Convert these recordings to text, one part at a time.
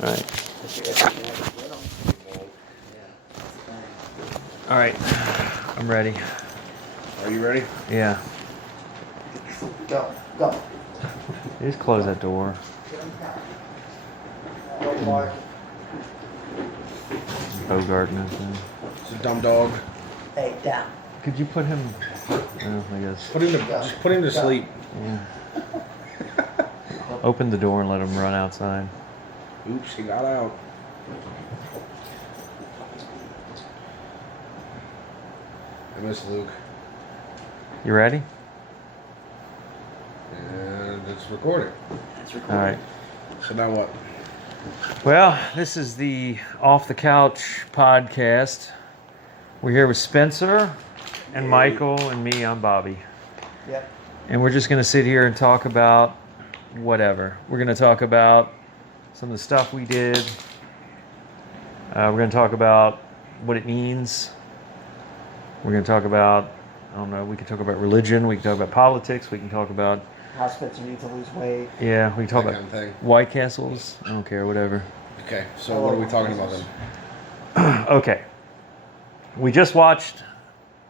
All right. All right. I'm ready. Are you ready? Yeah. Go. Just close that door. Bogarting and thing. It's a dumb dog. Hey, down. Could you put him? Oh, I guess. Just put him to sleep. Yeah. Open the door and let him run outside. Oops, he got out. I miss Luke. You ready? And it's recording. All right. So now what? Well, this is the Offthecouch Podcast. We're here with Spencer and Michael and me. I'm Bobby. Yep. And we're just going to sit here and talk about whatever. We're going to talk about some of the stuff we did. We're going to talk about what it means. We're going to talk about, I don't know, we can talk about religion. We can talk about politics. We can talk about... How Spencer needs to lose weight. Yeah, we can talk That about kind of thing. White Castles. I don't care, whatever. Okay, so what are we talking about then? Okay. We just watched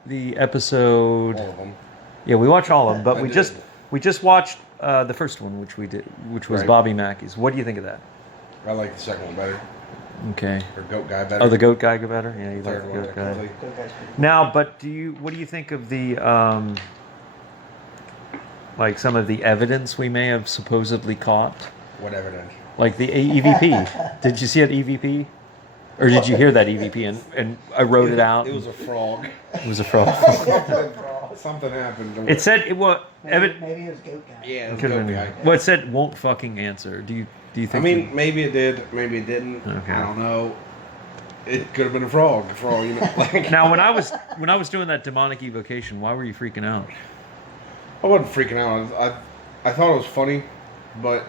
the episode... All of them. Yeah, we watched all of them, but I we did. just watched the first one, which was Right. Bobby Mackey's. What do you think of that? I like the second one better. Okay. Or Goat Guy better. Oh, the goat guy go better? Yeah, you like Third the one, goat guy. technically. Good guys. Now, but what do you think of the like some of the evidence we may have supposedly caught? What evidence? Like the EVP. Did you see that EVP? Or did you hear that EVP and I wrote it out? It was a frog. It was a fraud. Something happened. It said it was Maybe it was Goat Guy. Yeah, it was could Goat have been. Guy. Well, it said won't fucking answer. Do you think? I mean, maybe it did, maybe it didn't. Okay. I don't know. It could have been a frog, for all you know. Like, Now, when I was doing that demonic evocation, why were you freaking out? I wasn't freaking out. I thought it was funny, but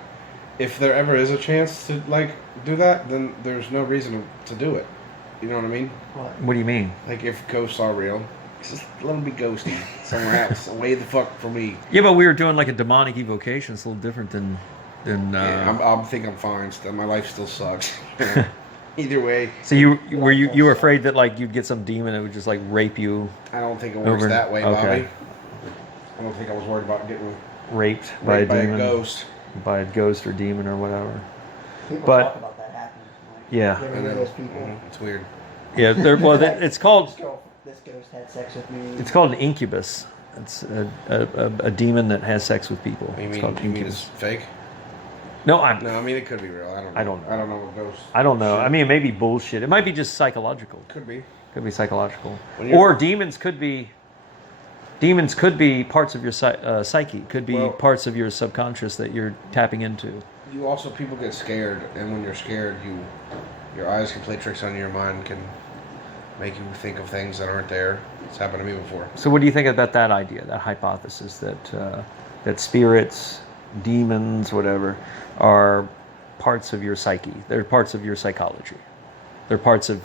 if there ever is a chance to like do that, then there's no reason to do it. You know what I mean? What? What do you mean? Like if ghosts are real, just let them be ghosty somewhere else, away the fuck from me. Yeah, but we were doing like a demonic evocation. It's a little different than. Yeah, I think I'm fine. Still, my life still sucks. Either way, So you were afraid that like you'd get some demon that would just like rape you, I don't think it works Over- that way, okay. Bobby. I don't think I was worried about getting raped by a raped by demon, a ghost. by a ghost or demon or whatever. People But- talk about that happening. Like, Yeah. you ever I hear know. those people? It's weird. Yeah, it's called This ghost had sex with me. it's called an incubus. It's a demon that has sex with people. You It's mean called it's incubus. fake? No, No, I mean it could be real. I don't know. I don't know. I don't know what ghosts. I don't know. shit. I mean, it may be bullshit. It might be just psychological. Could be. Could be psychological. When you're- Or demons could be parts of your psyche. Could be Well- parts of your subconscious that you're tapping into. You also people get scared, and when you're scared, your eyes can play tricks on your mind, can make you think of things that aren't there. It's happened to me before. So what do you think about that idea, that hypothesis that spirits, demons, whatever, are parts of your psyche? They're parts of your psychology. They're parts of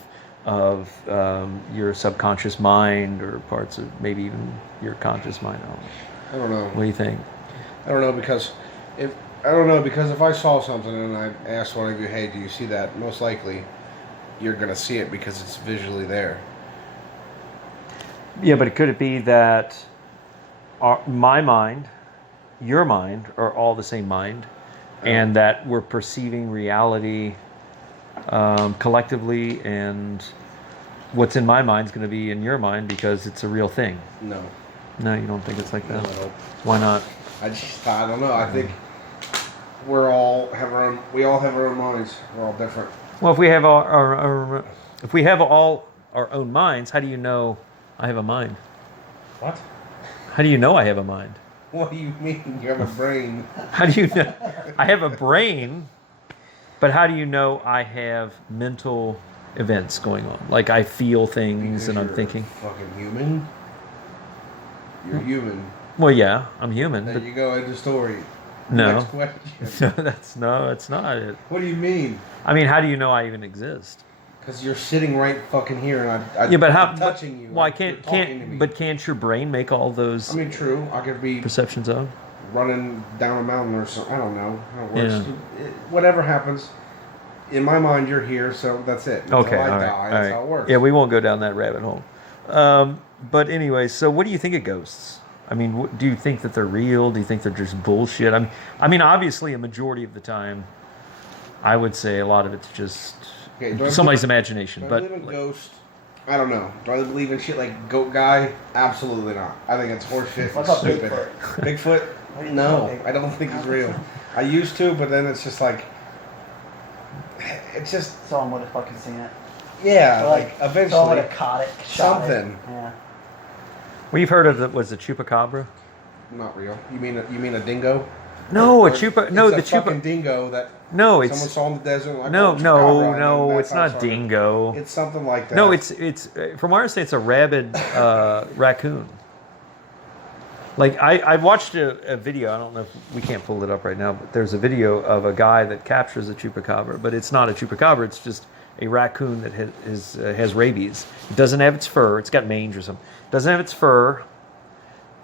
your subconscious mind, or parts of maybe even your conscious mind. I don't know. What do you think? I don't know because if I saw something and I asked one of you, hey, do you see that? Most likely, you're gonna see it because it's visually there. Yeah, but could it be that my mind, your mind, are all the same mind, and that we're perceiving reality collectively, and what's in my mind is going to be in your mind because it's a real thing? No. No, you don't think it's like that? No. Why not? I don't know. I think we all have our own minds. We're all different. Well, if we have all our own minds, how do you know I have a mind? What? How do you know I have a mind? What do you mean? You have a brain? How do you know? I have a brain, but how do you know I have mental events going on? Like I feel things Because and I'm you're thinking. Fucking human. You're human. Well, yeah, I'm human. There But you go. End of story. no, Next question. it's not it. What do you mean? I mean, how do you know I even exist? Because you're sitting right fucking here, and Yeah, but how? I'm touching you. Why You're talking to me. But can't your brain make all those I mean, true. I could be perceptions of? running down a mountain or something. I don't know how it works. Yeah. Whatever happens, in my mind, you're here, so that's it. Until Okay, I all right, die, that's how it works. Yeah, we won't go down that rabbit hole. But anyway, so what do you think of ghosts? I mean, do you think that they're real? Do you think they're just bullshit? I mean, obviously, a majority of the time, I would say a lot of it's just somebody's imagination. Do I But believe in ghosts? I don't know. Do I believe in shit like goat guy? Absolutely not. I think it's horseshit. What about Stupid. Bigfoot? Bigfoot? No, I don't think he's real. I used to, but then it's just like, it's just, Someone would have fucking seen it. yeah, Or like Someone would eventually have caught it, shot something. it. Yeah. we've heard of was the chupacabra? Not real. You mean a dingo? No, Or a chupa. No, the it's a fucking chupa. No, that No, someone it's saw in the desert. Like, no, oh, chupacabra. no. That's It's how not started. dingo. It's something like that. No, it's from what I understand, it's a rabid raccoon. Like I watched a video. I don't know if we can't pull it up right now, but there's a video of a guy that captures a chupacabra, but it's not a chupacabra. It's just a raccoon that has rabies. It doesn't have its fur. It's got mange or something. It doesn't have its fur,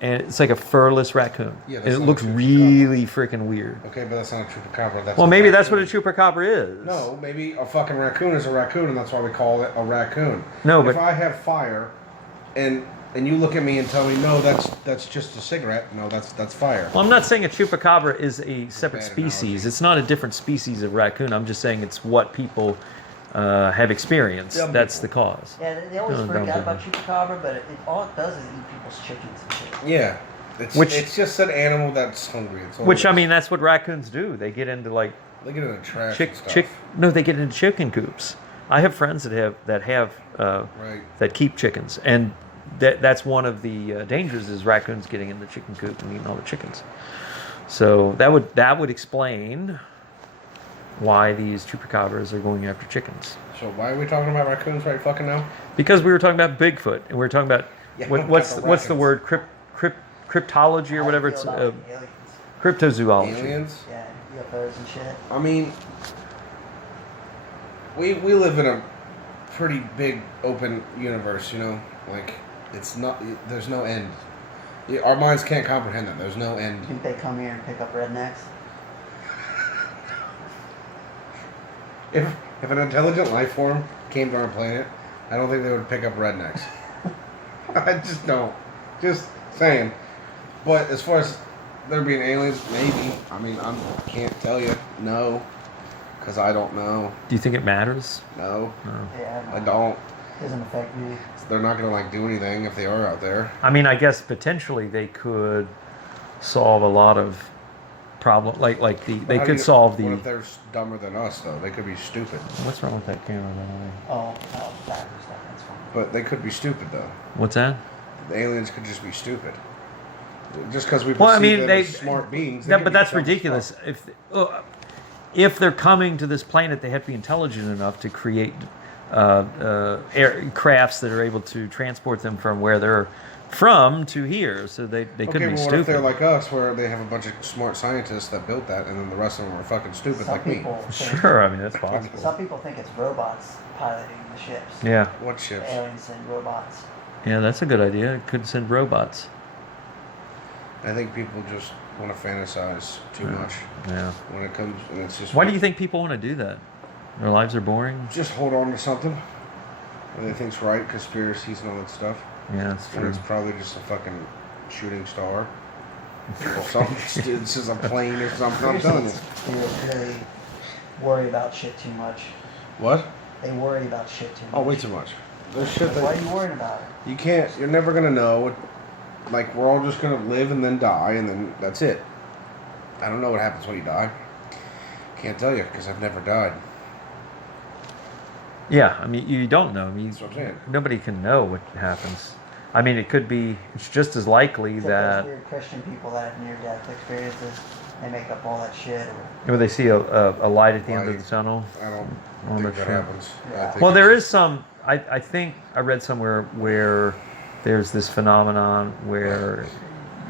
and it's like a furless raccoon. Yeah, and that's it not looks a chupacabra. really freaking weird. Okay, but that's not a chupacabra. That's Well, a maybe that's what a raccoon. chupacabra is. No, maybe a fucking raccoon is a raccoon, and that's why we call it a raccoon. No, if but- I have fire, and you look at me and tell me, no, that's just a cigarette. No, that's fire. Well, I'm not saying a chupacabra is a separate bad species. analogy. It's not a different species of raccoon. I'm just saying it's what people have experienced. Dumb That's people. the cause. Yeah, they always No, freak don't out do about chupacabra, but all it does is eat people's chickens and shit. Yeah, Which- it's just an animal that's hungry. It's all Which it I is. mean, that's what raccoons do. They get into like They get in the trash and stuff. they get into chicken coops. I have friends that have Right. that keep chickens, and that's one of the dangers is raccoons getting in the chicken coop and eating all the chickens. So that would explain why these chupacabras are going after chickens. So why are we talking about raccoons right fucking now? Because we were talking about Bigfoot, and we were talking about Yeah, what's about the what's the rackets. word cryptology or whatever it's How do you feel about aliens? cryptozoology. Aliens? Yeah, UFOs and shit. I mean, we live in a pretty big open universe, you know? Like, it's not, there's no end. Our minds can't comprehend that. There's no end. You think they come here and pick up rednecks? If an intelligent life form came to our planet, I don't think they would pick up rednecks. I just don't. Just saying. But as far as there being aliens, maybe. I mean, I can't tell you. No. Because I don't know. Do you think it matters? No. No. Yeah, I don't. Doesn't affect me. They're not going to, like, do anything if they are out there. I mean, I guess potentially they could solve a lot of problem. Like they But how do could you- solve What the. if they're dumber than us, though? They could be stupid. What's wrong with that camera? by the way? Oh, that's fine. But they could be stupid, though. What's that? The aliens could just be stupid. Just because we perceive Well, I mean, them as smart beings. they Yeah, could but be that's dumb as ridiculous. fuck. If they're coming to this planet, they have to be intelligent enough to create crafts that are able to transport them from where they're from to here. So they couldn't Okay, be well, what stupid. if they're like us, where they have a bunch of smart scientists that built that, and then the rest of them are fucking stupid Some like me? people think, Sure, I mean that's possible. Some people think it's robots piloting the ships. Yeah, What ships? Aliens and robots. yeah, that's a good idea. It could send robots. I think people just want to fantasize too much Yeah. when it comes, and it's just. Why do you think people want to do that? Their lives are boring. Just hold on to something. When they think's right, conspiracies and all that stuff. Yeah, that's And true. it's probably just a fucking shooting star. Or something. It's just a plane or something. I'm telling you. They really worry about shit too much. What? They worry about shit too much. Oh, way too much. There's shit Like, why that are you worrying about it? you can't. You're never gonna know. Like, we're all just gonna live and then die, and then that's it. I don't know what happens when you die. Can't tell you because I've never died. Yeah, I mean you don't know. I mean, That's what I'm saying. nobody can know what happens. I mean, it could be. It's just as likely Except that those weird Christian people that have near-death experiences, they make up all that shit. Or, when they see a light at the end of Light. the tunnel. I don't Well, think that's that true. happens. Yeah. I think Well, there it's- is some. I think I read somewhere where there's this phenomenon where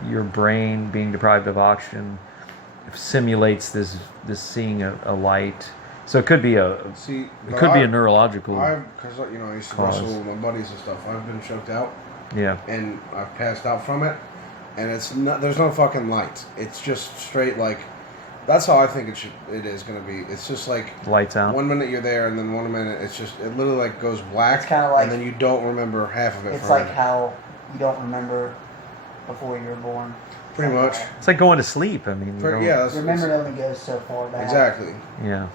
your brain, being deprived of oxygen, simulates this seeing a light. So it could be See, it but could be a I've- neurological. because I used to cause. wrestle with my buddies and stuff. I've been choked out Yeah. and I've passed out from it, and it's not. There's no fucking light. It's just straight like That's how I think it is going to be. It's just like Lights out. 1 minute you're there, and then 1 minute it literally like goes black, It's kinda like- and then you don't remember half of it. It's from like it. how you don't remember before you were born. Pretty Like much. that. It's like going to sleep. I mean, you don't- Yeah, that's Your memory only goes so far back. exactly. yeah.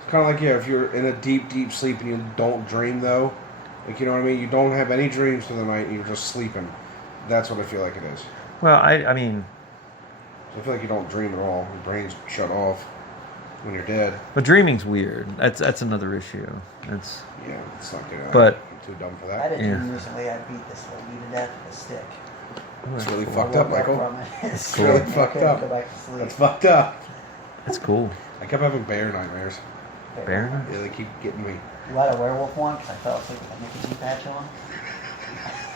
It's kind of like if you're in a deep sleep and you don't dream though, like you know what I mean. You don't have any dreams for the night, and you're just sleeping. That's what I feel like it is. Well, I mean, So I feel like you don't dream at all. Your brain's shut off when you're dead. but dreaming's weird. That's another issue. It's Yeah, it's not good. But- I'm too dumb for I that. had a Yeah. dream recently I beat this lady to death with a stick. It's really cool. fucked I up, woke Michael. from it. It's cool. really I fucked couldn't up. Go back to sleep. That's fucked up. That's cool. I kept having bear nightmares. Bear? Yeah, they keep getting me. You had a werewolf one because I fell asleep with a nicotine patch on.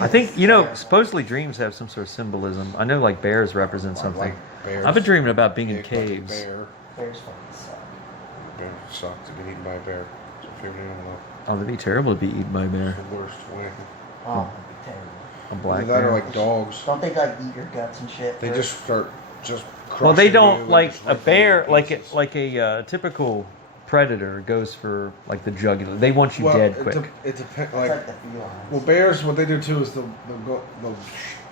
I think supposedly dreams have some sort of symbolism. I know like bears represent I something. like bears. I've been dreaming about being in Big fucking caves. Bear. Bears fucking suck. Bear sucks to get eaten by a bear. It's my favorite animal. Oh, that'd be terrible to be eaten by a bear. The worst way. Oh, that'd be terrible. A black Either that bear. or like dogs. Don't they like eat your guts and shit? They first? just start Well, they crushing you don't and like just a ripping bear, you like to pieces. a typical predator goes for like the jugular. They want you Well, dead it quick. It depends. It's Like, like the felines. well, bears, what they do too is they'll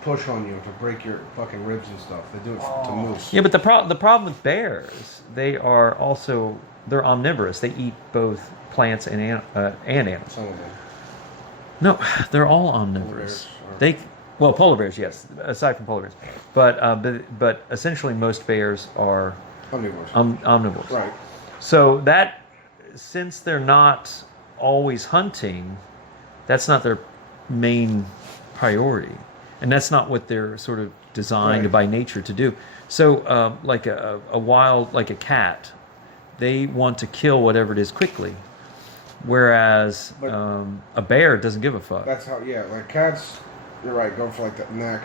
push on you to break your fucking ribs and stuff. They do it to Oh. moose. Yeah, but the problem with bears, they're omnivorous. They eat both plants and animals. Some of them. No, they're all omnivorous. bears are- Polar bears, yes, aside from polar bears, but essentially most bears are Omnivores. omnivores. Right. So that since they're not always hunting, that's not their main priority, and that's not what they're sort of designed Right. by nature to do. So like a wild, like a cat, they want to kill whatever it is quickly, whereas But- a bear doesn't give a fuck. That's how. Yeah, like cats. You're right. Go for like the neck,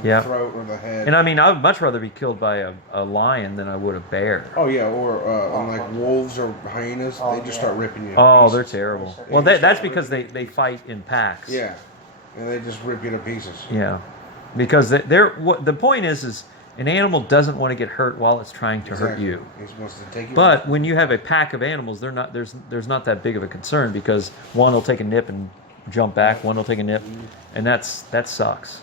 the Yeah. throat, or the head. And I mean, I would much rather be killed by a lion than I would a bear. Oh yeah, or on like wolves or hyenas, Oh, they just yeah. start ripping you. to Oh, pieces. they're terrible. They Well, just that's start because ripping they fight in packs. Yeah, and they just rip you to pieces. Yeah, because the point is an animal doesn't want to get hurt while it's trying to hurt Exactly. you. He wants to take you. But when you have a pack of animals, there's not that big of a concern because one will take a nip and jump back, one will take a nip, and that sucks.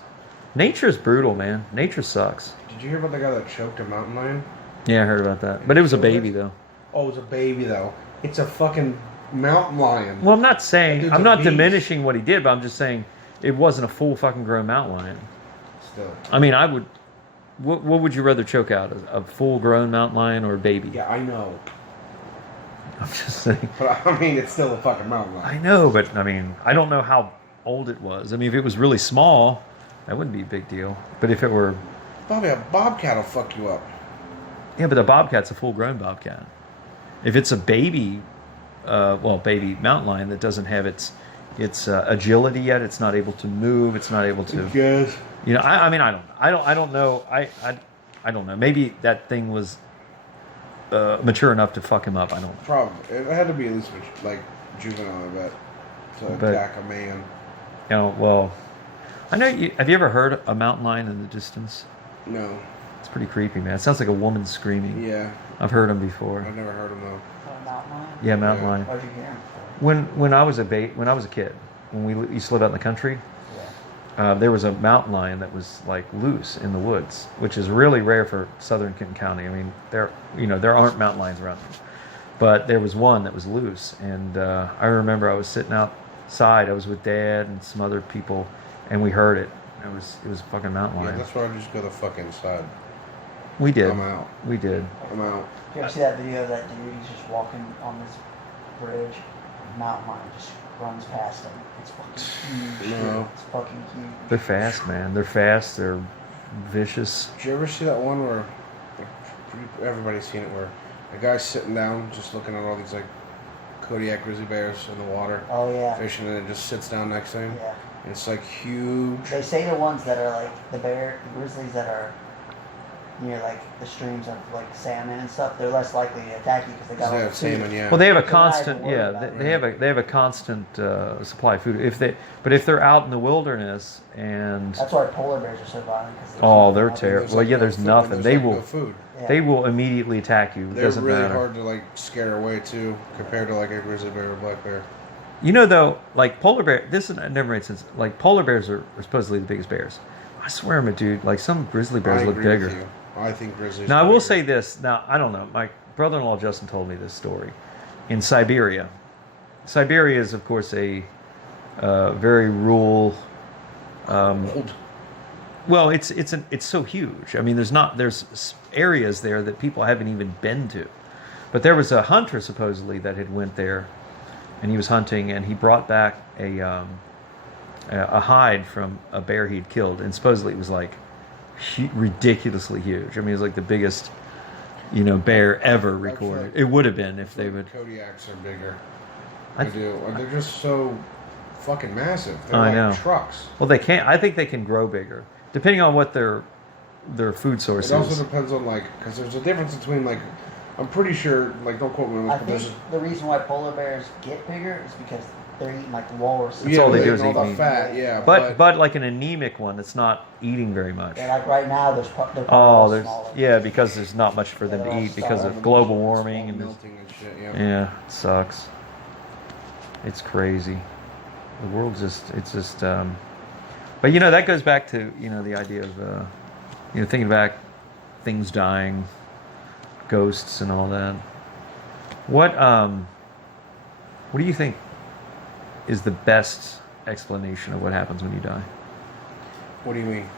Nature's brutal, man. Nature sucks. Did you hear about the guy that choked a mountain lion? Yeah, I heard about that, but it was a baby though. Oh, it was a baby though. It's a fucking mountain lion. Well, I'm not That saying dude's I'm a not beast. diminishing what he did, but I'm just saying it wasn't a full fucking grown mountain lion. Still. I mean, I would. What would you rather choke out? A full-grown mountain lion or a baby? Yeah, I know. I'm just saying. But I mean, it's still a fucking mountain lion. I know, but I mean, I don't know how old it was. I mean, if it was really small, that wouldn't be a big deal. But if it were, Bobby, a bobcat will fuck you up. yeah, but a bobcat's a full-grown bobcat. If it's a baby, baby mountain lion that doesn't have its agility yet, it's not able to move, it's not able to. Yes. You know, I mean, I don't know. I don't know. Maybe that thing was mature enough to fuck him up. I don't know. Probably. It had to be at least like juvenile, I bet, to But- attack a man. You know, well, I know. Have you ever heard a mountain lion in the distance? No. It's pretty creepy, man. It sounds like a woman screaming. Yeah. I've heard them before. I've never heard him though. Oh, mountain lion? Yeah, mountain Yeah. lion. Where'd you hear him before? When I was a kid, when we used to live out in the country, Yeah. there was a mountain lion that was like loose in the woods, which is really rare for southern Kenton County. I mean, there aren't mountain lions around, but there was one that was loose, and I remember I was sitting outside. I was with Dad and some other people, and we heard it. It was a fucking mountain Yeah, lion. that's why I just go the fuck inside. We did. I'm out. We did. I'm out. Did you ever see that video of that dude? He's just walking on this bridge. Mountain lion just runs past him. It's fucking huge. No. It's fucking huge. They're fast, man. They're fast. They're vicious. Did you ever see that one where everybody's seen it, where a guy's sitting down just looking at all these like Kodiak grizzly bears in the water Oh yeah. fishing, and it just sits down next to him. Yeah. And it's like huge. They say the ones that are like the grizzlies that are near like the streams of like salmon and stuff, they're less likely to attack you because they got all They the have food. salmon, yeah. Well, they have a They're not constant, even worried yeah. about They have a constant supply of food. But if they're out in the wilderness and That's why polar bears are so violent. they're terrible. Well, yeah, there's nothing. They will no food. they will immediately attack you. It They're doesn't really matter. hard to like scare away too, compared to like a grizzly bear or black bear. You know, though, like polar bear. This never made sense. Like polar bears are supposedly the biggest bears. I swear, dude. Like some grizzly bears I look agree with bigger. you. I think grizzlies. Now, I are will bigger. say this. Now, I don't know. My brother-in-law Justin told me this story. In Siberia, Siberia is, of course, a very rural. Old. Well, it's so huge. I mean, there's areas there that people haven't even been to. But there was a hunter supposedly that had went there, and he was hunting, and he brought back a hide from a bear he'd killed, and supposedly it was like ridiculously huge. I mean, it was like the biggest, bear ever recorded. It would have been if they would. Kodiaks are bigger. I They do. They're just so fucking massive. They're I like know. trucks. Well, they can't. I think they can grow bigger, depending on what their food source It also is. depends on because there's a difference between I'm pretty sure don't quote me on I this, but think there's the reason why polar bears get bigger is because they're eating like walrus. That's all they they're do is eating all eat the meat. fat, yeah. But like an anemic one that's not eating very much. Yeah, like right now, they're Oh, probably there's smaller. because there's not much for them Yeah, to they're eat all because starving. of global warming and this. melting and shit. Yeah. Yeah, it sucks. It's crazy. The world's it's just. But that goes back to the idea of thinking back, things dying, ghosts and all that. What do you think is the best explanation of what happens when you die? What do you mean?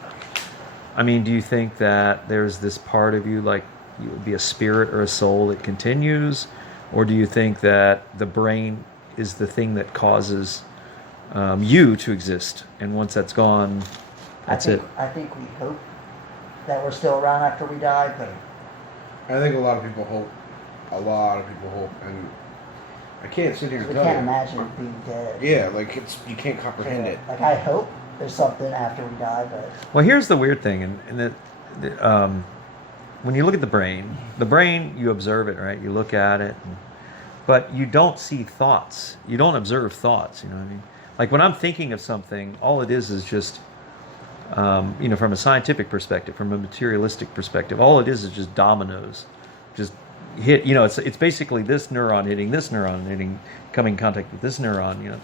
I mean, do you think that there's this part of you, like you would be a spirit or a soul that continues, or do you think that the brain is the thing that causes you to exist, and once that's gone, that's it? I think we hope that we're still around after we die, but I think a lot of people hope. And I can't sit here and we tell can't you. imagine being dead. Yeah, you can't comprehend it. Like I hope there's something after we die, but Well, here's the weird thing, and when you look at the brain, you observe it, right? You look at it, but you don't see thoughts. You don't observe thoughts. You know what I mean? Like when I'm thinking of something, all it is just, from a scientific perspective, from a materialistic perspective, all it is just dominoes, just hit. It's basically this neuron hitting this neuron, coming in contact with this neuron.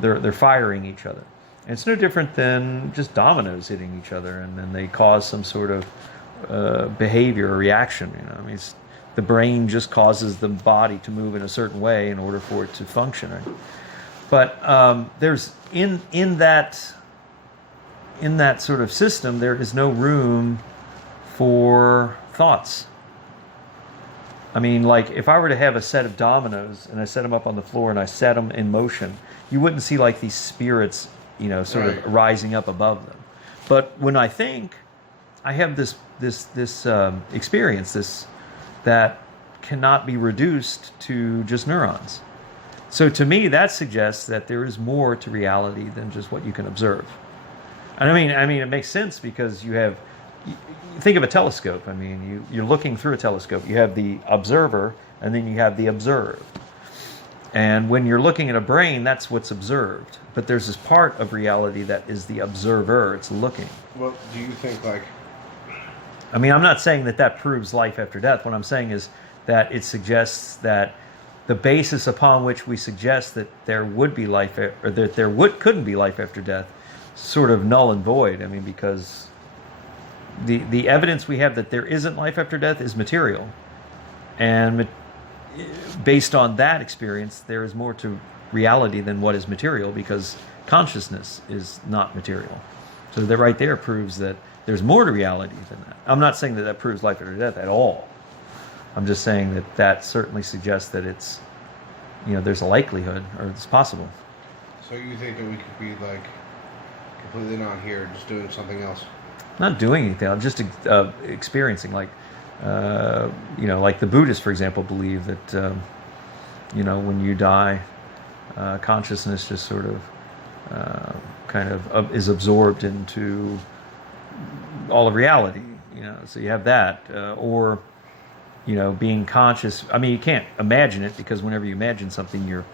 They're firing each other. And it's no different than just dominoes hitting each other, and then they cause some sort of behavior or reaction. I mean, the brain just causes the body to move in a certain way in order for it to function. Right? But there's in that sort of system, there is no room for thoughts. I mean, like if I were to have a set of dominoes and I set them up on the floor and I set them in motion, you wouldn't see like these spirits, sort of rising up above them. But when I think, I have this experience, that cannot be reduced to just neurons. So to me, that suggests that there is more to reality than just what you can observe. And I mean, it makes sense because think of a telescope. I mean, you're looking through a telescope. You have the observer, and then you have the observed. And when you're looking at a brain, that's what's observed. But there's this part of reality that is the observer. It's looking. Well, do you think I mean, I'm not saying that proves life after death. What I'm saying is that it suggests that the basis upon which we suggest that there would be life, or that couldn't be life after death, sort of null and void. I mean, because the evidence we have that there isn't life after death is material, and based on that experience, there is more to reality than what is material, because consciousness is not material. So that right there proves that there's more to reality than that. I'm not saying that proves life after death at all. I'm just saying that certainly suggests that it's, there's a likelihood, or it's possible. So you think that we could be completely not here, just doing something else? Not doing anything. I'm just experiencing, like the Buddhists, for example, believe that, when you die, consciousness just sort of kind of is absorbed into all of reality, You know, so you have that, or being conscious. I mean, you can't imagine it because whenever you imagine something, you're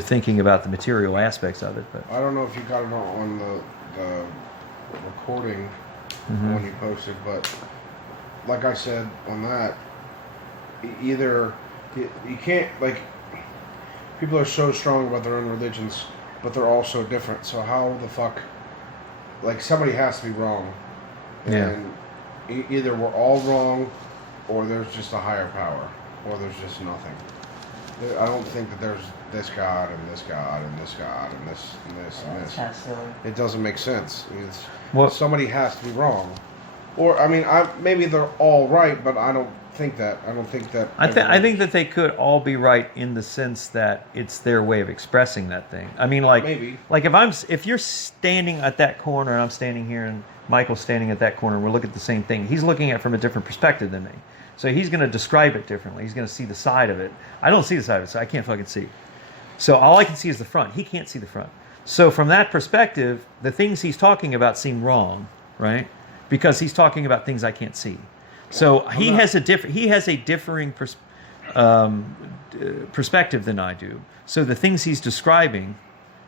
thinking about the material aspects of it. But I don't know if you got it on the recording when you posted, but like I said on that, either you can't, like, people are so strong about their own religions, but they're all so different. So how the fuck, like, somebody has to be wrong, and either we're all wrong, or there's just a higher power, or there's just nothing. I don't think that there's this God and this God and this God and this and this and this. It's kind of silly. It doesn't make sense. Somebody has to be wrong, or I mean, maybe they're all right, but I don't think that. I don't think that. I think that they could all be right in the sense that it's their way of expressing that thing. I mean, like maybe. Like if you're standing at that corner and I'm standing here and Michael's standing at that corner and we're looking at the same thing, he's looking at it from a different perspective than me. So he's going to describe it differently. He's going to see the side of it. I don't see the side of it, so I can't fucking see. So all I can see is the front. He can't see the front. So from that perspective, the things he's talking about seem wrong, right? Because he's talking about things I can't see. So he has a differing perspective than I do. So the things he's describing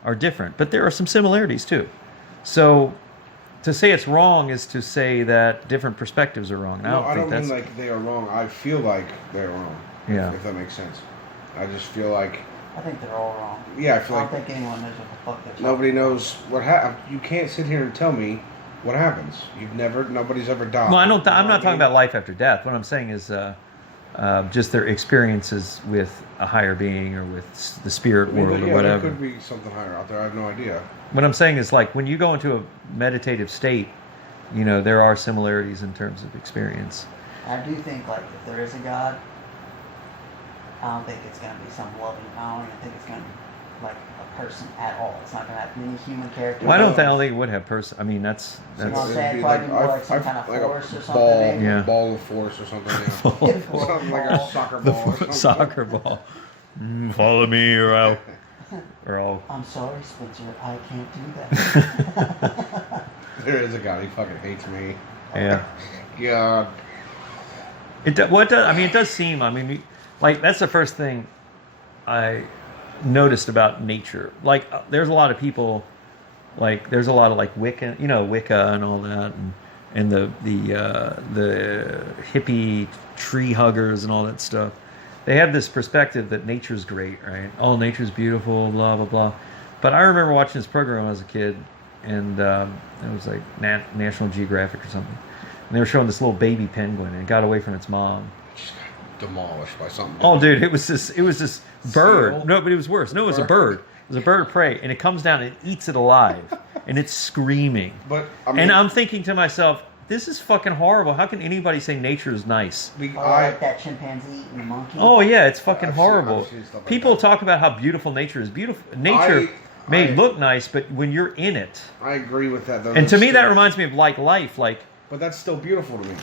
are different, but there are some similarities too. So to say it's wrong is to say that different perspectives are wrong. I don't mean like they are wrong. I feel like they're wrong. Yeah. If that makes sense. I just feel like. I think they're all wrong. Yeah, I feel like. I don't think anyone knows what the fuck they're talking Nobody about. knows what happens. You can't sit here and tell me what happens. Nobody's ever died. Well, I'm not talking about life after death. What I'm saying is just their experiences with a higher being or with the spirit world or whatever. There could be something higher out there. I have no idea. What I'm saying is, like, when you go into a meditative state, there are similarities in terms of experience. I do think, like, if there is a God, I don't think it's going to be some loving. I don't even think it's going to be like a person at all. It's not going to have many human characters. Well, I don't think it would have person. I mean, that's. You know what I'm It'd saying? be Probably more like some kind of like force or a something. ball, maybe. Yeah. ball of force or something. Yeah. Something like a soccer The ball. Or something. soccer ball. Follow me, or I'll. I'm sorry, Spencer. I can't do that. There is a guy. He fucking hates me. Yeah. God. It does seem. I mean, like, that's the first thing I noticed about nature. Like, there's a lot of people. Like, there's a lot of, like, Wicca and all that, and the hippie tree huggers and all that stuff. They have this perspective that nature's great, right? Oh, nature's beautiful, blah blah blah. But I remember watching this program when I was a kid, and it was like National Geographic or something. And they were showing this little baby penguin, and it got away from its mom. Just got demolished by something. Oh, dude, it was this bird. Seal? No, but it was worse. No, it was a bird. It was a bird of prey, and it comes down and eats it alive, and it's screaming. But I mean, And I'm thinking to myself, this is fucking horrible. How can anybody say nature is nice? Or like that chimpanzee eating a monkey. Oh yeah, it's fucking I've horrible. seen stuff like People that. talk about how beautiful nature is. Nature may look nice, but when you're in it, I agree with that. Though. and to That's me that still- reminds me of like life. Like, But that's still beautiful to me,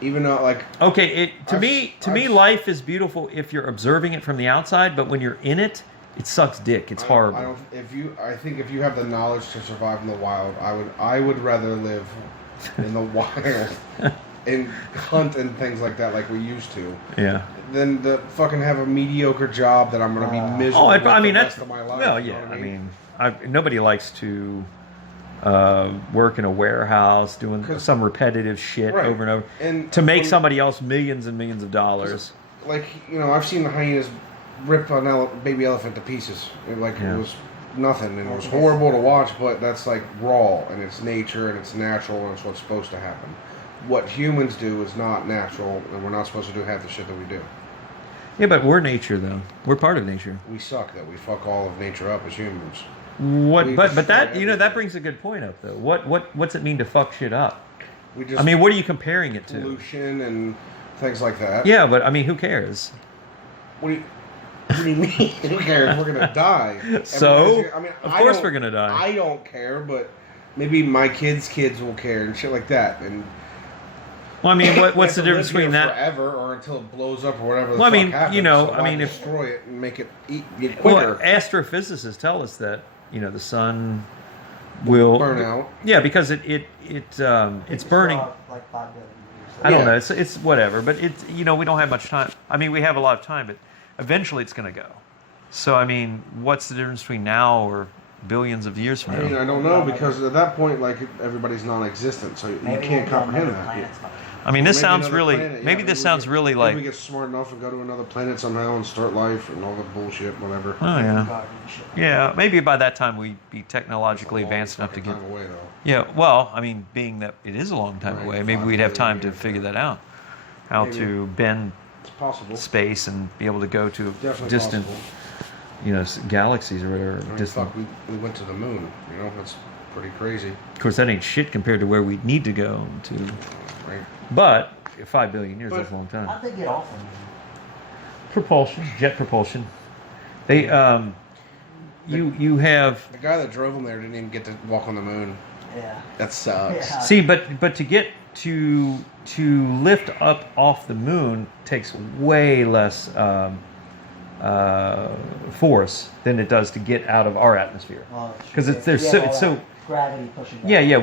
even though like. okay, to I've- me life is beautiful if you're observing it from the outside, but when you're in it, it sucks dick. It's horrible. I think if you have the knowledge to survive in the wild, I would rather live in the wild and hunt and things like that, like we used to, Yeah. than to fucking have a mediocre job that I'm going to be miserable. Oh, with I mean the that's rest of my life. well, you know yeah. what I mean, nobody likes to work in a warehouse doing 'Cause- some repetitive shit Right. over and over And to make when- somebody else millions and millions of dollars. like I've seen the hyenas rip an baby elephant to pieces. It Yeah. was nothing, and it was horrible to watch. But that's like raw, and it's nature, and it's natural, and it's what's supposed to happen. What humans do is not natural, and we're not supposed to do half the shit that we do. Yeah, but we're nature though. We're part of nature. We suck that we fuck all of nature up as humans. What? We But that destroy that everything. brings a good point up though. What's it mean to fuck shit up? We just I mean, what are you comparing it to? pollution and things like that. Yeah, but I mean, who cares? What do you mean? Who cares? We're gonna die. So, I mean, of I course don't- we're gonna die. I don't care, but maybe my kids' will care and shit like that. And Well, I mean, what's we have the to difference live here between that? forever or until it blows up or whatever? The Well, I fuck mean, happens. so why if destroy it and make it get quicker. Well, astrophysicists tell us that the sun will burn out. Yeah, because it's burning. Like 5 billion years. I don't know. It's whatever, but it's we don't have much time. I mean, we have a lot of time, but eventually it's going to go. So I mean, what's the difference between now or billions of years from now? I mean, I don't know, because at that point, like, everybody's non-existent, so you can't comprehend that. I mean, this Maybe sounds another really. planet, yeah, Maybe this sounds really maybe like. we get smart enough and go to another planet somehow and start life and all the bullshit, whatever. Oh yeah. Yeah, maybe by that time we'd be technologically advanced enough to get. Time away, though. Yeah, well, I mean, being that it is a long time Right, away, maybe 5 we'd have billion time to years, figure yeah. that out. How Maybe. to bend It's possible. space and be able to go to Definitely distant, possible. galaxies or whatever. I mean, distant. fuck, we went to the moon. That's pretty crazy, Of course, that ain't shit compared to where we need to go to. right? But 5 billion years, But- that's a long time. How'd they get off of me? Propulsion, jet propulsion. They you have The guy that drove him there didn't even get to walk on the moon. Yeah. That sucks. Yeah. see, but to get to lift up off the moon takes way less force than it does to get out of our atmosphere. Well, Because true. it's Yeah, all it's that so. gravity pushing down. Yeah,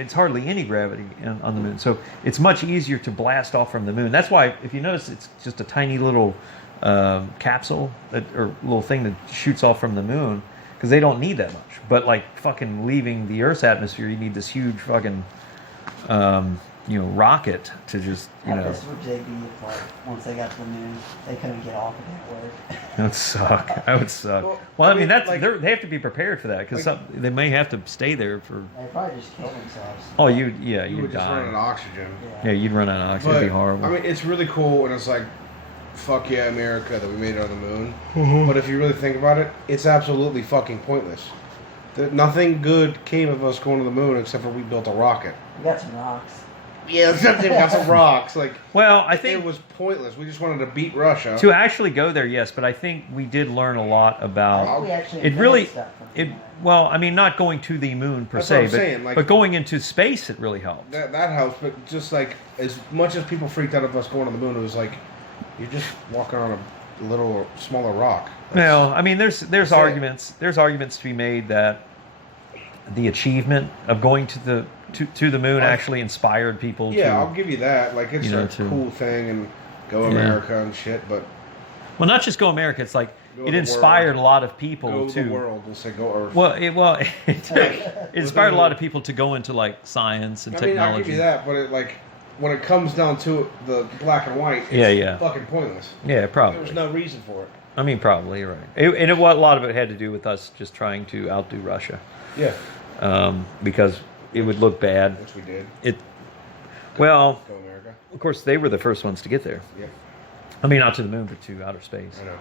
it's hardly any gravity on the moon, so it's much easier to blast off from the moon. That's why, if you notice, it's just a tiny little capsule or little thing that shoots off from the moon, because they don't need that much. But like fucking leaving the Earth's atmosphere, you need this huge fucking rocket to just How pissed would they be if, like, once they got to the moon, they couldn't get off, it didn't work? That would suck. That would suck. Well, Well, I I mean, mean, that's like- they have to be prepared for that, because Like- they may have to stay there for. They probably just kill themselves. Oh, You you'd would just run out of die. oxygen. Yeah, you'd run out of oxygen. It'd be horrible. I mean, it's really cool, and it's like, fuck yeah, America, that we made it on the moon. Mm-hmm. But if you really think about it, it's absolutely fucking pointless. Nothing good came of us going to the moon except for we built a rocket. We got some rocks. Yeah, except we got some rocks. Like, well, I it think was pointless. We just wanted to beat Russia. to actually go there, yes, but I think we did learn a lot about. We actually It invented really, stuff from it there. well, I mean, not going to the moon per That's se, what I'm but saying, like- but going into space, it really helped. That helps, but just like, as much as people freaked out of us going on the moon, it was like, you're just walking on a little smaller rock. Well, I mean, there's it. arguments to be made that the achievement of going to the moon Like- actually inspired people. Yeah, to, I'll give you that. Like, it's a cool thing, and go America and shit, but well, not just go America. It's like Go it the inspired world. a lot of people go to. the world. We'll say go Earth. Well, it inspired a lot of people to go into like science and I mean, technology. I'll give you that, but when it comes down to it, the black and white, it's Yeah. fucking pointless. Yeah, probably. There's no reason for it. I mean, probably, you're right. A lot of it had to do with us just trying to outdo Russia, Yeah, because it would look bad. which we did. Well, Go America. of course, they were the first ones to get there. Yeah, I mean, not to the moon, but to outer space. I know.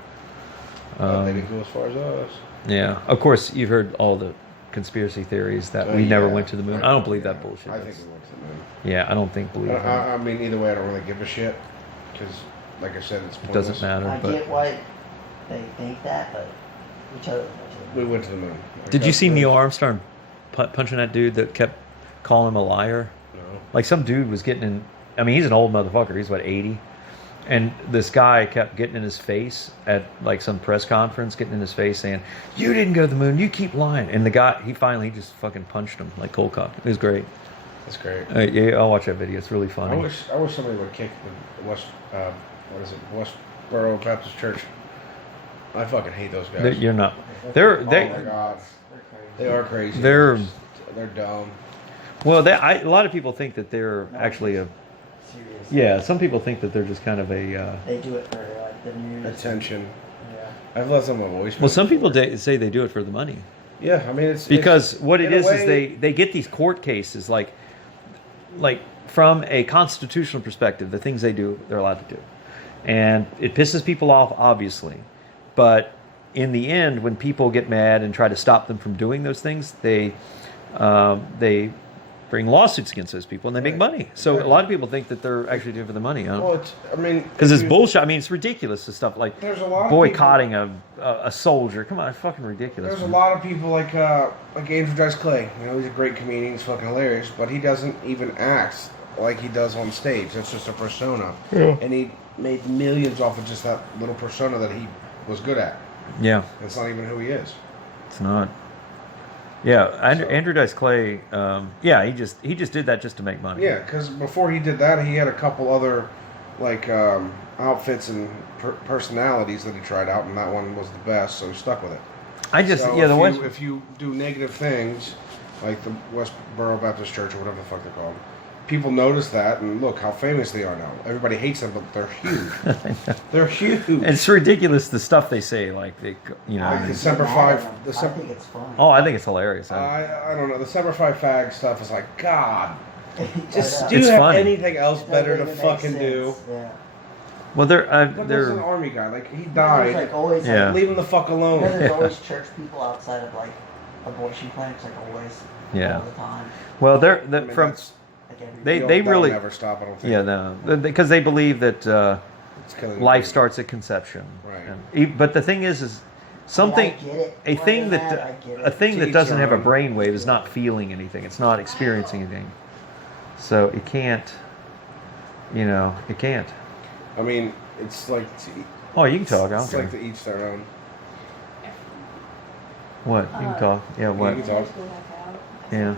But they didn't go as far as us. Yeah, of course, you've heard all the conspiracy theories that we never Yeah. went to the moon. I don't believe that bullshit. I think we went to the moon. Yeah, I don't think believe that. I mean, either way, I don't really give a shit because, like I said, it's It pointless. doesn't matter. I But get why they think that, but we chose it. We went to the moon. did you Like, see that's Neil good. Armstrong punching that dude that kept calling him a liar? No. Like some dude was getting in. I mean, he's an old motherfucker. He's what, 80? And this guy kept getting in his face at like some press conference, getting in his face saying, "You didn't go to the moon. You keep lying." And the guy, he finally just fucking punched him like cold cock. It was great. That's great. Yeah, I'll watch that video. It's really funny. I wish somebody would kick the Westboro Baptist Church. I fucking hate those guys. You're not. Oh They're my god, They're crazy. they are crazy. They're dumb. well. A lot of people think that they're actually a. Serious. Yeah, some people think that they're just kind of a. They do it for like the news. Attention. Yeah. I've left them a voice. Well, some people say they do it for the money. Yeah, I mean it's Because it's, what it in a is way- they get these court cases like from a constitutional perspective, the things they do, they're allowed to do. And it pisses people off, obviously. But in the end, when people get mad and try to stop them from doing those things, they bring lawsuits against those people and they make Right. money. So Exactly. a lot of people think that they're actually doing it for the money. Well, Because it's bullshit. I mean, it's ridiculous. The stuff like There's a lot of boycotting a soldier. Come on, it's fucking ridiculous. There's a lot of people like Andrew Dice Clay. You know, he's a great comedian. He's fucking hilarious, but he doesn't even act like he does on stage. That's just a persona. Yeah. And he made millions off of just that little persona that he was good at. Yeah, That's not even who he is. it's not. Yeah, So- Andrew Dice Clay. Yeah, he just did that just to make money. Yeah, because before he did that, he had a couple other like outfits and personalities that he tried out, and that one was the best, so he stuck with it. I just So yeah the one. if you do negative things, like the Westboro Baptist Church or whatever the fuck they're called, people notice that, and look how famous they are now. Everybody hates them, but they're huge. They're huge. It's ridiculous the stuff they say. Like they, you know. Like they- the Semper Mad at Fi. them. The I Semper, think it's funny. oh, I think it's hilarious. I don't know. The Semper Fi fag stuff is like, God, just I know. do you It's have funny. anything else It better to doesn't even make fucking do? sense. Yeah. well, they're But there's an army guy. Like he There's died. like always Yeah. like, Leave him the fuck alone. there's Yeah. always church people outside of like abortion clinics, like always, Yeah. all the time. well they're I mean, from that's- Like every They- that'll really- never stop. I don't think. yeah no because they believe that It's killing life people. starts at conception. Right. But the thing is something. I get it. A Why thing they're that mad, I get a it. thing To that each doesn't their have a own. brainwave is not feeling anything. It's not experiencing anything. So it can't. You know, it can't. I mean, it's like Oh, you can talk. I don't it's care. like to each their own. What? You can talk. Yeah. What? you can talk. Yeah.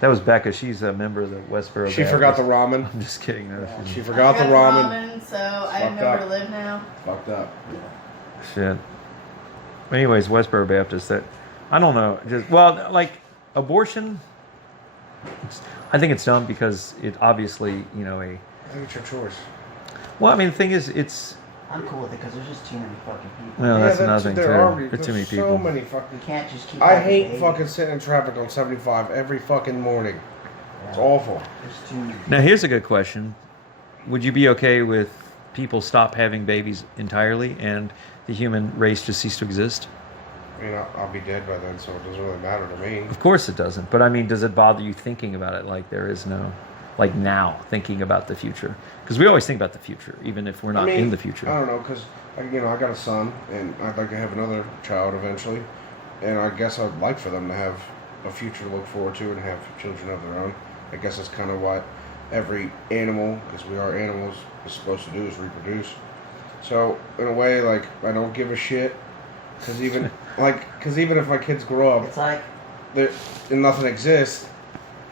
That was Becca. She's a member of the Westboro. She forgot the ramen. I'm just kidding. No, Yeah. she- She forgot the ramen. So I have Fucked nowhere up. to live now. Fucked up. Shit. Anyways, Westboro Baptist. That I don't know. Just well, like abortion. I think it's dumb because it obviously, you know, I think it's your choice. Well, I mean, the thing is, it's I'm cool with it because there's just too many fucking people. well, that's Yeah, another thing there too. are- There's too many So people. many You fucking. can't just keep. I having hate babies. fucking sitting in traffic on 75 every fucking morning. It's Yeah. awful. There's too many. Now, here's a good question: would you be okay with people stop having babies entirely and the human race just cease to exist? I mean, I'll be dead by then, so it doesn't really matter to me. Of course it doesn't. But I mean, does it bother you thinking about it like there is no, like now thinking about the future? Because we always think about the future, even if we're not I mean, in the I future. don't know, because I got a son, and I'd like to have another child eventually, and I guess I'd like for them to have a future to look forward to and have children of their own. I guess that's kind of what every animal, because we are animals, is supposed to do is reproduce. So in a way, like I don't give a shit, because even if my kids grow up It's like there and nothing exists,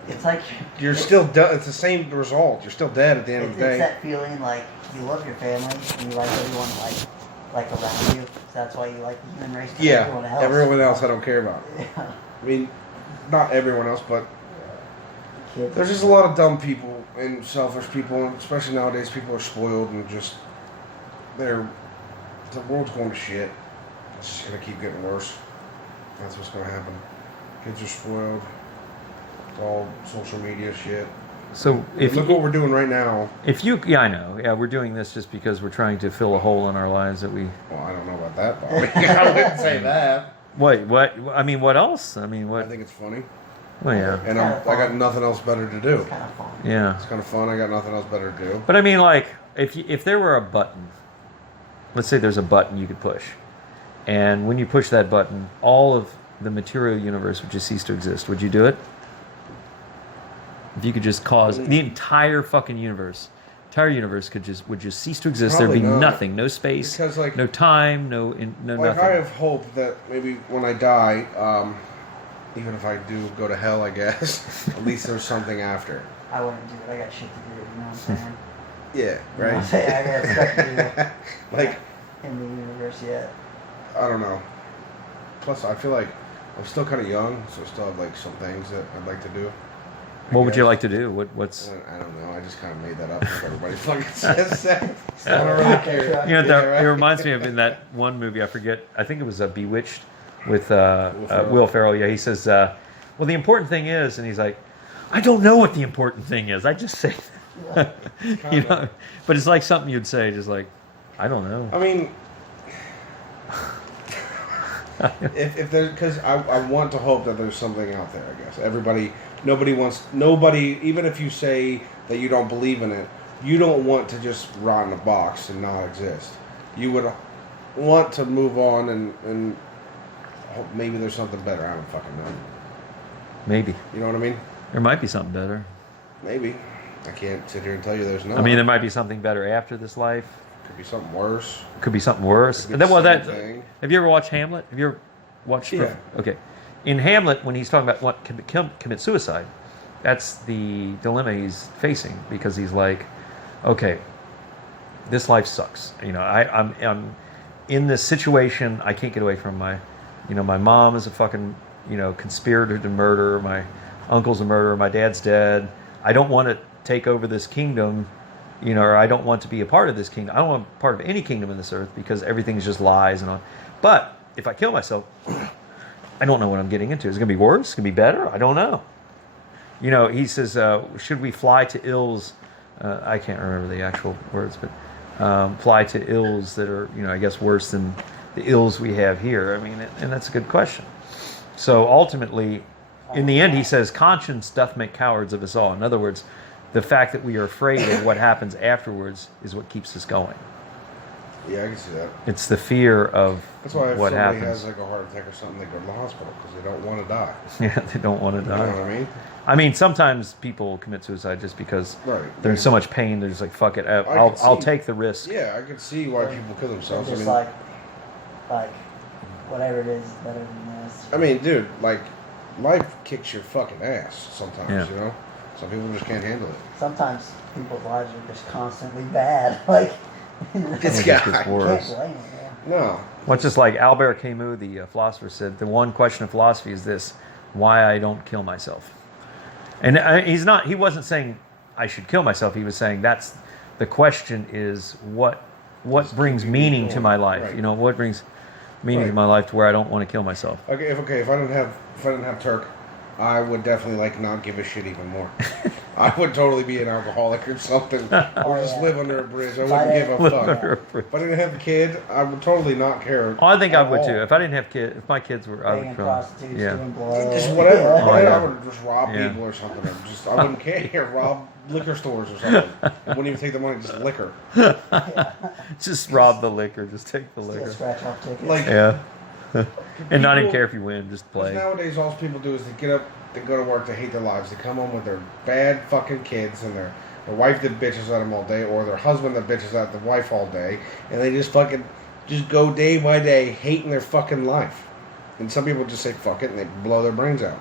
it's like you're still dead. It's the same result. You're still dead at the end of It's, the it's day. that feeling like you love your family and you like everyone like around you. So that's why you like the human race. Yeah, everyone else. I don't care about. Yeah. I mean, not everyone else, but Kids. there's just a lot of dumb people and selfish people, and especially nowadays. People are spoiled and just the world's going to shit. It's just gonna keep getting worse. That's what's gonna happen. Kids are spoiled. It's all social media shit. So if Look what we're doing right now. yeah, I know. Yeah, we're doing this just because we're trying to fill a hole in our lives that we. Well, I don't know about that, Bobby. I wouldn't say that. What? I mean, what else? I mean, I what? think it's funny, Well, yeah, and I got nothing else better to do. It's kind of fun. yeah. It's kind of fun. I got nothing else better to do. But I mean, like, if there were a button, let's say there's a button you could push, and when you push that button, all of the material universe would just cease to exist. Would you do it? If you could just cause the entire fucking universe, would just cease to exist. Probably There'd be not. nothing, no space, Because, like- no time, no Like nothing. I have hope that maybe when I die, even if I do go to hell, I guess at least there's something after. I wouldn't do it. I got shit to do. You know what I'm saying? Yeah, You know what I'm right. saying? I got stuff to do. Like in the universe yet. I don't know. Plus, I feel like I'm still kind of young, so I still have like some things that I'd like to do. What would you like to do? What's I don't know. I just kind of made that up. Like everybody fucking says that. I don't really care. you know? Yeah, That, right. It reminds me of in that one movie. I forget. I think it was Bewitched with Ferrell. Will Ferrell. Yeah, he says, "Well, the important thing is," and he's like, "I don't know what the important thing is. I just say." That." You know, but it's like something you'd say, just like, I don't know. I mean, if there, because I want to hope that there's something out there. I guess nobody, even if you say that you don't believe in it, you don't want to just rot in a box and not exist. You would want to move on and hope maybe there's something better. I don't fucking know. Maybe You know what I mean? there might be something better. Maybe. I can't sit here and tell you there's not. I mean, there might be something better after this life. could be something worse. Could be something worse. Could be And then, the well, same that. thing. Have you ever watched Hamlet? Have you ever? watched? Yeah. Okay. In Hamlet, when he's talking about what commit suicide, that's the dilemma he's facing, because he's like, okay, this life sucks. I'm in this situation. I can't get away from my mom is a fucking conspirator to murder. My uncle's a murderer. My dad's dead. I don't want to take over this kingdom, or I don't want to be a part of this kingdom. I don't want to be part of any kingdom in this earth, because everything's just lies and all. But if I kill myself, I don't know what I'm getting into. Is it going to be worse? Is it going to be better? I don't know. He says, should we fly to ills? I can't remember the actual words, but fly to ills that are, I guess worse than the ills we have here. I mean, and that's a good question. So ultimately, in the end, he says, conscience doth make cowards of us all. In other words, the fact that we are afraid of what happens afterwards is what keeps us going. Yeah, I can see that. It's the fear of That's why if what somebody happens. has like a heart attack or something, they go to the hospital because they don't want to die. Yeah, they don't want to You die. know what I mean? I mean, sometimes people commit suicide just because they're in so much pain. They're just like, fuck it, I'll take the risk. Yeah, I can see why people kill themselves. Just like whatever it is better than this. I mean, dude, like, life kicks your fucking ass sometimes, Yeah. Some people just can't handle it. Sometimes people's lives are just constantly bad. Like, This It guy. just gets can't worse. blame him, yeah. No. Well, it's just like Albert Camus, the philosopher, said, the one question of philosophy is this: why I don't kill myself. And he wasn't saying I should kill myself. He was saying that's the question is what brings meaning to my life. Right. What brings meaning to my life to where I don't want to kill myself. Okay, if I didn't have Turk, I would definitely not give a shit even more. I would totally be an alcoholic or something, or just live under a bridge. I wouldn't give a Live fuck. under a bridge. If I didn't have a kid, I would totally not care. Oh, I think I at would all. too. If I didn't have kids, if my kids were, I Banging would kill prostitutes, them. Yeah. doing blow. Just whatever. Oh, yeah. I would just rob people or something. I wouldn't care. Rob liquor stores or something. I wouldn't even take the money, just liquor. Just rob the liquor. Just take the Still liquor. scratch off tickets. Like, Yeah. And not even people- care if you win. Just Because play. nowadays, all people do is they get up, they go to work, they hate their lives, they come home with their bad fucking kids and their wife that bitches at them all day, or their husband that bitches at the wife all day, and they just go day by day hating their fucking life. And some people just say fuck it and they blow their brains out.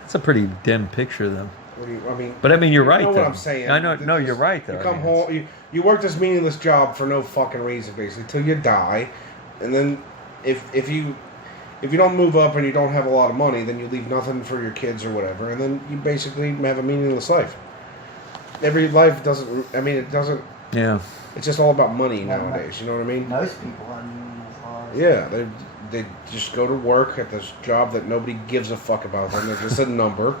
That's a pretty dim picture, though. What do you, I mean, But I mean, you're right. You know though. what I'm saying? I know. It's No, just- you're right. Though. You I come mean, home, you work this meaningless job for no fucking reason, basically, till you die, and then if you don't move up and you don't have a lot of money, then you leave nothing for your kids or whatever, and then you basically have a meaningless life. Every life doesn't. I mean, it doesn't. Yeah. It's just all about money nowadays. You know what I mean? Most people are meaningless lives. Yeah, they just go to work at this job that nobody gives a fuck about them. They're just a number.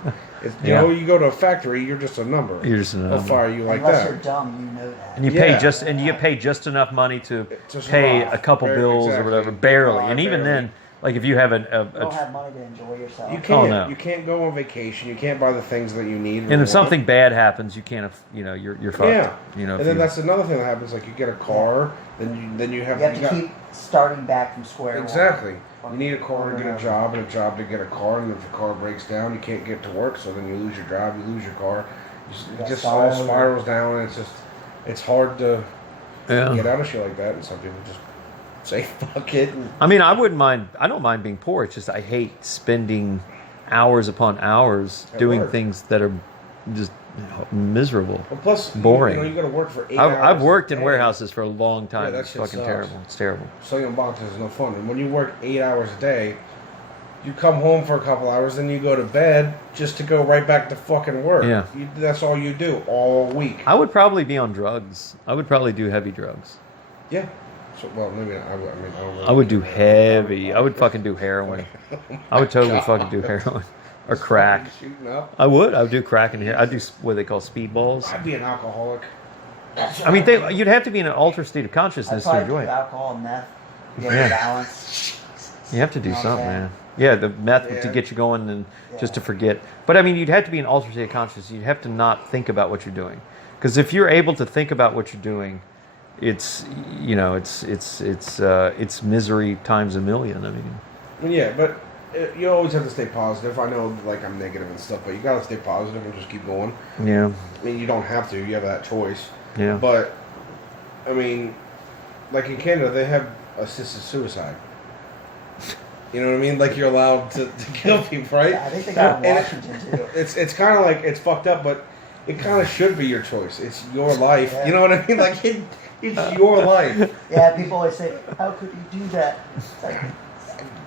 You go to a factory, you're just a number. You're just a They'll number. fire you like Unless that. you're dumb, you know that. And you pay just enough money to To pay survive. a couple Very- bills or exactly. whatever, barely. Survive And even barely. then, like if you have You don't have money to enjoy yourself. You can't. no. You can't go on vacation. You can't buy the things that you need. or and if want. something bad happens, you can't. You're fucked. Yeah. If And then that's another thing that happens. Like you get a car, then you have. You have to keep starting back from square one. Exactly. You need a car to get a job, and a job to get a car, and if the car breaks down, you can't get to work. So then you lose your job, you lose your car. It just all spirals down, and it's hard to get out of shit like that. And some people just say fuck it. And, I mean, I wouldn't mind. I don't mind being poor. It's just I hate spending hours upon hours At doing work. things that are just miserable. well, plus, Boring. You got to work for 8 hours. I've worked a in day. warehouses for a long time. Yeah, that It's shit fucking sucks. terrible. It's terrible. Selling boxes is no fun. And when you work 8 hours a day, you come home for a couple hours, then you go to bed just to go right back to fucking work. Yeah. That's all you do all week. I would probably be on drugs. I would probably do heavy drugs. Yeah. So, well, maybe I would. I mean, I don't really I would do heavy. I would fucking do heroin. I would totally fucking do heroin or crack. Shooting up. I would do crack in here. I'd do what they call speedballs. I'd be an alcoholic. I mean, you'd have to be in an altered state of I'd consciousness to probably enjoy do it. alcohol and meth. You get Yeah. a balance. You have to do You know what something, I'm saying? man. Yeah, the meth to Yeah. get you going and just to Yeah. forget. But I mean, you'd have to be in altered state of consciousness. You'd have to not think about what you're doing, because if you're able to think about what you're doing, it's it's misery times a million. I mean, Well, yeah, but you always have to stay positive. I know, like, I'm negative and stuff, but you gotta stay positive and just keep going. yeah, I mean, you don't have to. You have that choice. yeah. But, I mean, like in Canada, they have assisted suicide. You know what I mean? Like you're allowed to kill people, right? Yeah, I think they got in And Washington too. It's kind of like it's fucked up, but it kind of should be your choice. It's your life. Yeah. You know what I mean? Like it's your life. Yeah, people always say, "How could you do that?" It's like,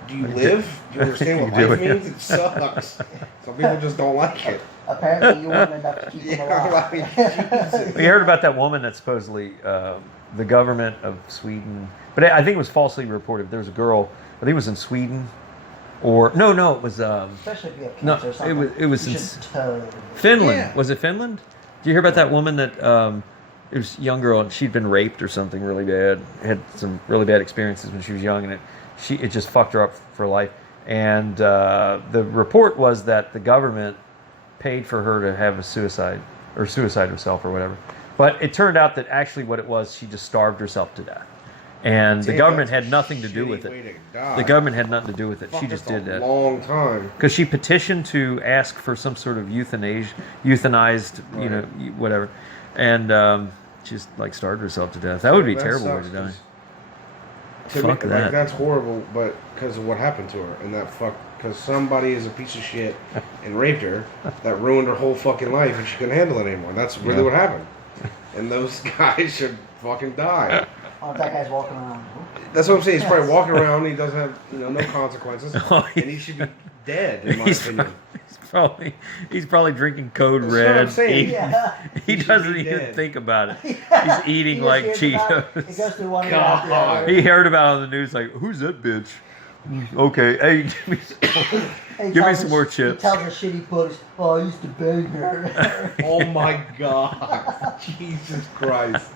Do you live? Do you understand what You do life it. means? It sucks. Some people just don't like it. apparently, you weren't enough to keep them Yeah, alive. like, Jesus. We heard about that woman that supposedly the government of Sweden, but I think it was falsely reported. There was a girl, I think it was in Sweden, or no, it was Especially if you have no, cancer or something. it was you in should totally. Finland. Yeah. Was it Finland? Did you hear about that woman that it was a young girl and she'd been raped or something really bad, had some really bad experiences when she was young, and it just fucked her up for life. And the report was that the government paid for her to have a suicide herself or whatever. But it turned out that actually what it was, she just starved herself to death. And the Damn, government that's had a nothing to do shitty with way it. to die. The government had nothing to do with it. Fuck, She just that's did a that. long time. Because she petitioned to ask for some sort of euthanized, you know, whatever. And just like starved herself to death. That would be a That terrible way sucks, to die. 'cause to Fuck me, that. Like, that's horrible, but because of what happened to her, and because somebody is a piece of shit and raped her, that ruined her whole fucking life, and she couldn't handle it anymore. That's really Yeah. what happened. And those guys should fucking die. Oh, if that guy's walking around. That's what I'm saying. He's probably walking around. He doesn't have no consequences, Oh, and he should be dead, in my He's opinion. he's probably drinking Code That's Red. what I'm saying. Yeah. He He should doesn't be even dead. think about it. Yeah. He's eating He like just hears about it. It Cheetos. goes through one ear God. out the other. He heard about it on the news, like, who's that bitch? Okay, hey, give me He give me tells some the more sh- chips. He tells the shitty buddies, "Oh, I used to bang her." Oh my God, Jesus Christ!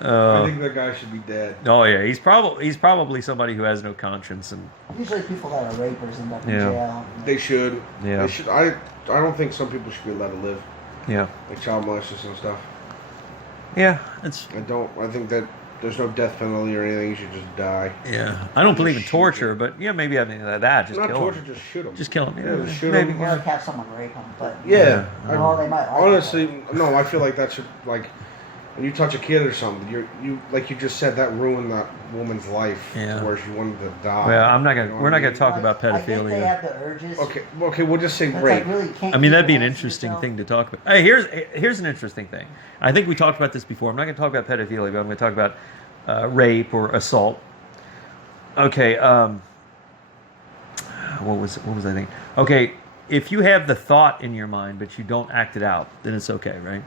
I think that guy should be dead. Oh yeah, he's probably somebody who has no conscience and Usually, people that are rapers end up in Yeah. jail. They should. Yeah. They should. I don't think some people should be allowed to live, yeah, like child molesters and stuff. yeah. It's I don't. I think that there's no death penalty or anything. You should just die. yeah. I don't believe in shoot torture, but yeah, maybe I mean that. Just Not kill torture, him. just shoot them. Just kill him. Yeah, Yeah, just shoot maybe. him. Or like have someone rape them, but Yeah. well, they might. Like Honestly, it. no. I feel like that should when you touch a kid or something, you like you just said, that ruined that woman's life. Yeah. To where she wanted to die. Well, I'm not You gonna. know We're what I not gonna mean? talk about I think they pedophilia. have the urges. Okay, we'll just say That's rape. like really can't I mean, keep that'd be your an hands to interesting yourself. thing to talk about. Hey, here's an interesting thing. I think we talked about this before. I'm not going to talk about pedophilia, but I'm going to talk about rape or assault. Okay. What was I thinking? Okay, if you have the thought in your mind but you don't act it out, then it's okay, right?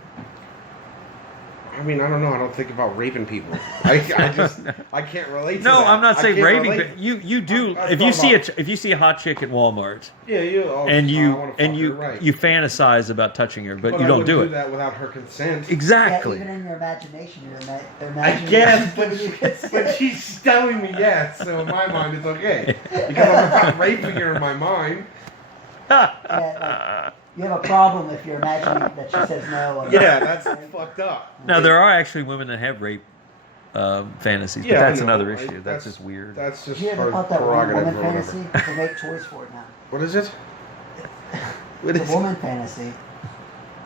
I mean, I don't know. I don't think about raping people. I can't relate to No, that. I'm not I saying can't raping. relate. But you do. I If you thought see if you see a hot chick at Walmart Yeah, and I wanna fuck her, you right. fantasize about touching her, but you I don't wouldn't do it. that without her consent. Exactly. Yeah, even in your imagination, you're I imagining. guess, giving you but consent. she's telling me yes, so in my mind it's okay because I'm not raping her in my mind. Yeah, like, you have a problem if you're imagining that she says no. Or Yeah, that's fucked up. Now there are actually women that have rape fantasies, Yeah, but that's I know, another right? issue. That's just weird. That's just Did you ever her thought that prerogative woman or whatever. fantasy? They make toys for it now. What is it? What The is it? woman fantasy,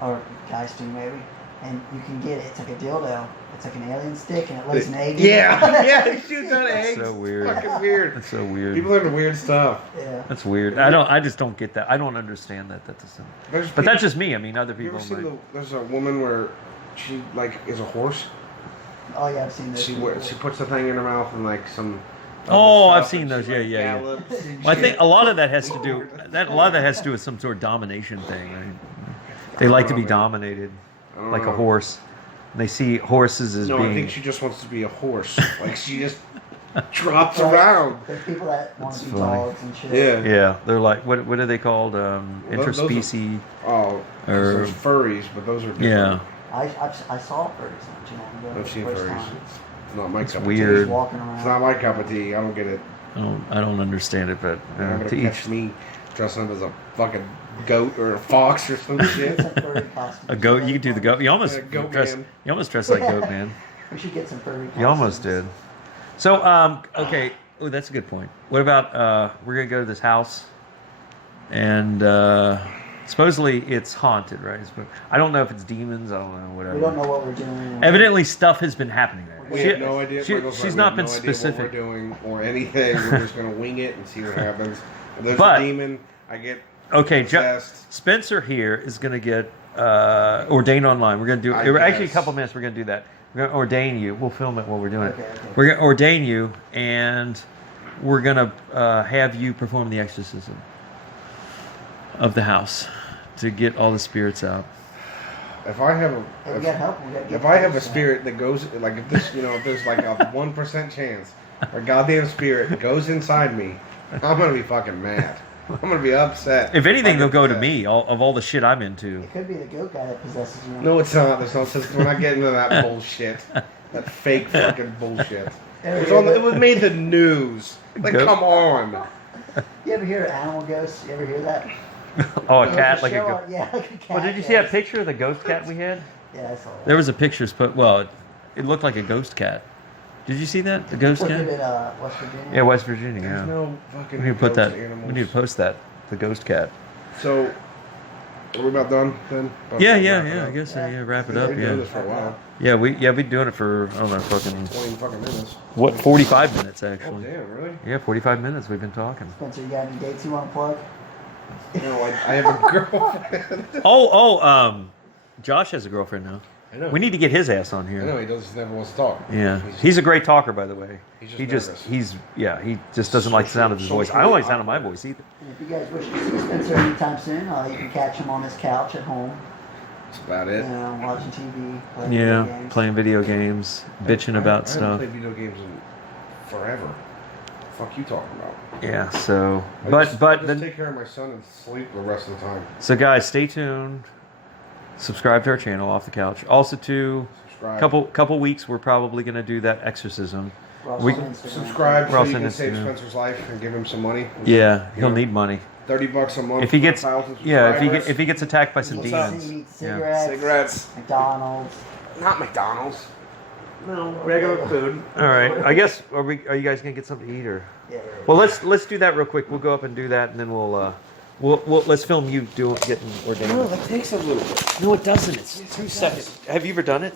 or guys do maybe, and you can get it. It's like a dildo. It's like an alien stick, and it lays an egg. Yeah, yeah, it shoots out That's eggs. so weird. Fucking weird. That's so weird. People are into weird stuff. Yeah. That's weird. I just don't get that. I don't understand that. That doesn't. But that's just me. I mean, other You people ever seen might. there's a woman where she like is a horse. Oh yeah, I've seen this. She puts the thing in her mouth and like some. Oh, other I've stuff, seen and those. she, Yeah, like, yeah, yeah. gallops and Well, I shit. think a lot of that has to do. A lot of that has to do with some sort of domination thing. Right? They like to be dominated, I don't like a know. horse. And they see horses as No, being. I think she just wants to be a horse. Like she just drops Right. around. There's people that want That's to be funny. dogs and shit. Yeah. Yeah, they're like what are they called? those are- Interspecies. Oh, 'cause Or- there's furries, but those are different. Yeah, I saw furries not too long ago. I've seen first furries. time. It's not my It's cup weird. of tea. Just walking around. It's not my cup of tea. I don't get it. I don't understand it, but You're not to gonna catch each me dressing up as a fucking goat or a fox or some shit. Get some furry costumes. a goat. You could do the goat. You almost Yeah, goat dress. man. You almost dress like goat man. We should get some furry costumes. You almost did. So, okay. Oh, that's a good point. What about we're gonna go to this house, and Supposedly it's haunted, right? I don't know if it's demons. I don't know, whatever. We don't know what we're doing. Evidently, stuff has been happening there. We have no idea. Michael's She's right, not we been have no specific. idea what we're doing or anything. We're just gonna wing it and see what happens. If there's But- a demon, I get Okay, possessed. Spencer here is going to get ordained online. We're going to do actually a couple minutes. We're going to do that. We're going to ordain you. We'll film it while we're doing Okay. it. We're going to ordain you, and we're going to have you perform the exorcism of the house to get all the spirits out. If I have Hey, we got help. We got if I have a spirit that goes like if this if there's like a 1% chance a goddamn spirit goes inside me, I'm gonna be fucking mad. I'm gonna be upset. If anything, they'll go to Upset. me. Of all the shit I'm into. It could be the goat guy that possesses you. No, it's not. There's no sense. We're not getting into that bullshit. That fake fucking bullshit. It was made the news. Like, Goat? come on. You ever hear of animal ghosts? You ever hear that? Oh, a There's cat like a show ghost. on- Yeah, like a cat. Well, did you see that yes. picture of the ghost cat we had? Yeah, I saw that. There was a picture, it looked like a ghost cat. Did you see that? The ghost Was it cat? in West Virginia? Yeah, West Virginia. There's Yeah. no fucking We need to put ghost that. animals. We need to post that. The ghost cat. So, are we about done then? About Yeah, to yeah, wrap it yeah. I up? guess so. Yeah, wrap it We've up. been doing Yeah. this for a while. Yeah, we've been doing it for I don't know, fucking 20 fucking minutes. 45 minutes Oh, actually. damn, really? Yeah, 45 minutes we've been talking. Spencer, you got any dates you want to plug? No, I have a girlfriend. Josh has a girlfriend now. I know. We need to get his ass on I here. know, he just never wants to talk. Yeah, he's a great talker, by the way. He's just nervous. He just doesn't like the sound of his voice. I don't like the sound of my voice either. And if you guys wish to see Spencer anytime soon, you can catch him on his couch at home, That's about you it. know, watching TV, playing video Yeah, games. playing video games, bitching about I stuff. haven't played video games in forever. Fuck you talking about? Yeah, so I but just then take care of my son and sleep the rest of the time. so guys, stay tuned. Subscribe to our channel, Off the Couch. Also, to Subscribe. couple weeks, we're probably gonna do that exorcism. We're also We- on Instagram. Subscribe We're so also you on can save Instagram. Spencer's life and give him some money. Yeah, he'll Yeah. need money. $30 a month. If he gets, for 1,000 yeah, subscribers. if he gets attacked by some He demons. eats Yeah. cigarettes, Cigarettes. McDonald's. Not McDonald's. No, regular food. All right, I guess are you guys gonna get something to eat or? Yeah. Well, let's do that real quick. We'll go up and do that, and then we'll let's film you getting ordained. No, that takes a little bit. No, it doesn't. It's 2 seconds. Have you ever done it?